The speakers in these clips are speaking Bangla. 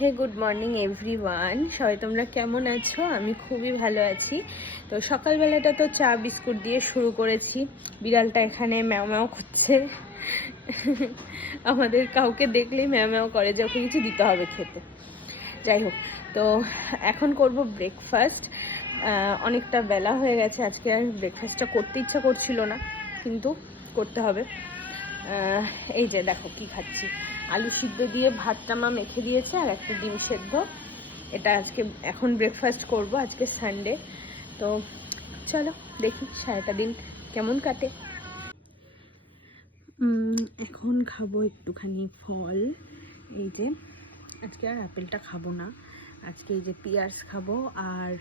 হে গুড মর্নিং এভরিওয়ান, সবাই তোমরা কেমন আছো? আমি খুবই ভালো আছি। তো সকালবেলাটা তো চা বিস্কুট দিয়ে শুরু করেছি। বিড়ালটা এখানে ম্যাও ম্যাও করছে। আমাদের কাউকে দেখলেই ম্যাও ম্যাও করে যে ওকে কিছু দিতে হবে খেতে। যাই হোক, তো এখন করব ব্রেকফাস্ট। অনেকটা বেলা হয়ে গেছে, আজকে আর ব্রেকফাস্টটা করতে ইচ্ছা করছিল না, কিন্তু করতে হবে। এই যে দেখো কি খাচ্ছি, আলু সিদ্ধ দিয়ে ভাতটা মা মেখে দিয়েছে আর একটা ডিম সেদ্ধ। এটা আজকে এখন ব্রেকফাস্ট করব, আজকে সানডে। তো চলো দেখি সারাটা দিন কেমন কাটে। এখন খাবো একটুখানি ফল। এই যে আজকে আর আপেলটা খাবো না, আজকে এই যে পিয়ার্স খাবো আর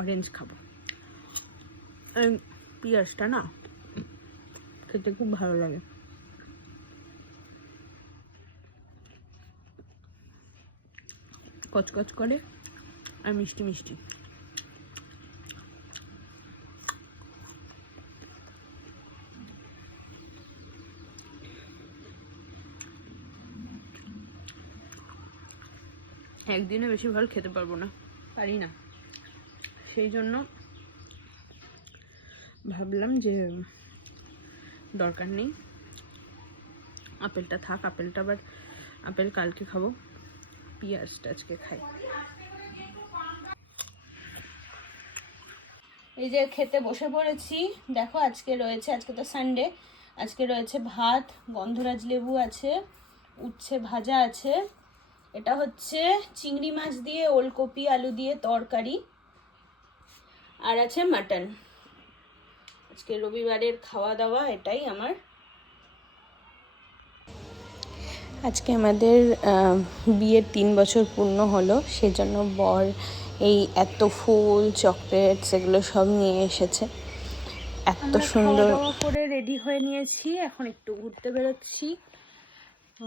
অরেঞ্জ খাবো। পিয়ার্সটা না খেতে খুব ভালো লাগে, কচকচ করে আর মিষ্টি মিষ্টি। একদিনে বেশি ভালো খেতে পারবো না, পারি না। সেই জন্য ভাবলাম যে দরকার নেই, আপেলটা থাক। আপেলটা আবার আপেল কালকে খাবো, পিঁয়াজটা আজকে খাই। এই যে খেতে বসে পড়েছি। দেখো আজকে রয়েছে, আজকে তো সানডে, আজকে রয়েছে ভাত, গন্ধরাজ লেবু আছে, উচ্ছে ভাজা আছে, এটা হচ্ছে চিংড়ি মাছ দিয়ে ওলকপি আলু দিয়ে তরকারি, আর আছে মাটন। আজকে রবিবারের খাওয়া দাওয়া এটাই আমার। আজকে আমাদের বিয়ের 3 বছর পূর্ণ হলো, সেজন্য বর এই এত ফুল চকলেটস এগুলো সব নিয়ে এসেছে। এত সুন্দর করে রেডি হয়ে নিয়েছি, এখন একটু ঘুরতে বেরোচ্ছি।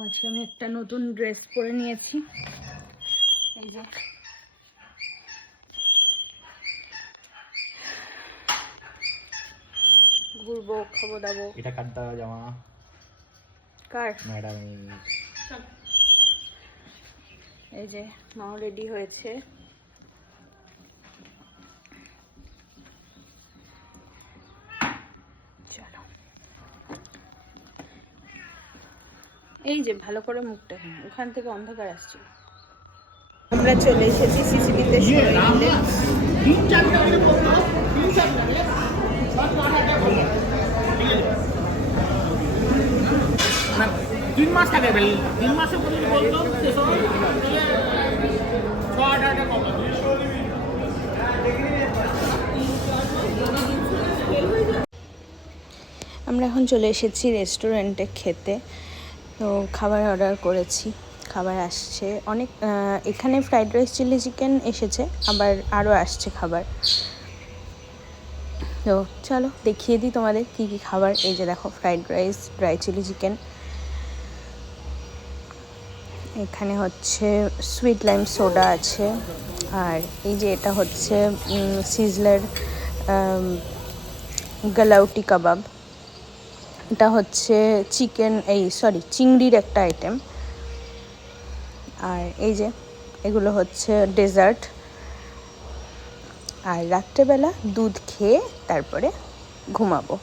আজকে আমি একটা নতুন ড্রেস পরে নিয়েছি, এই যে ঘুরবো, খাবো দাবো। এটা কার দেওয়া জামা? কার? ম্যাডাম। এই যে মাও রেডি হয়েছে। চলো, এই যে ভালো করে মুখটা, ওখান থেকে অন্ধকার আসছিল। আমরা চলে এসেছি সিসিবিতে আমরা এখন চলে এসেছি রেস্টুরেন্টে খেতে। তো খাবার অর্ডার করেছি, খাবার আসছে অনেক। এখানে ফ্রাইড রাইস চিলি চিকেন এসেছে, আবার আরও আসছে খাবার। তো চলো দেখিয়ে দিই তোমাদের কী কী খাবার। এই যে দেখো fried rice, dry chilli chicken, এখানে হচ্ছে সুইট লাইম সোডা আছে, আর এই যে এটা হচ্ছে সিজলার গালাউটি কাবাব। এটা হচ্ছে চিংড়ির একটা আইটেম। আর এই যে এগুলো হচ্ছে ডেজার্ট। আর রাত্রেবেলা দুধ খেয়ে তারপরে ঘুমাবো।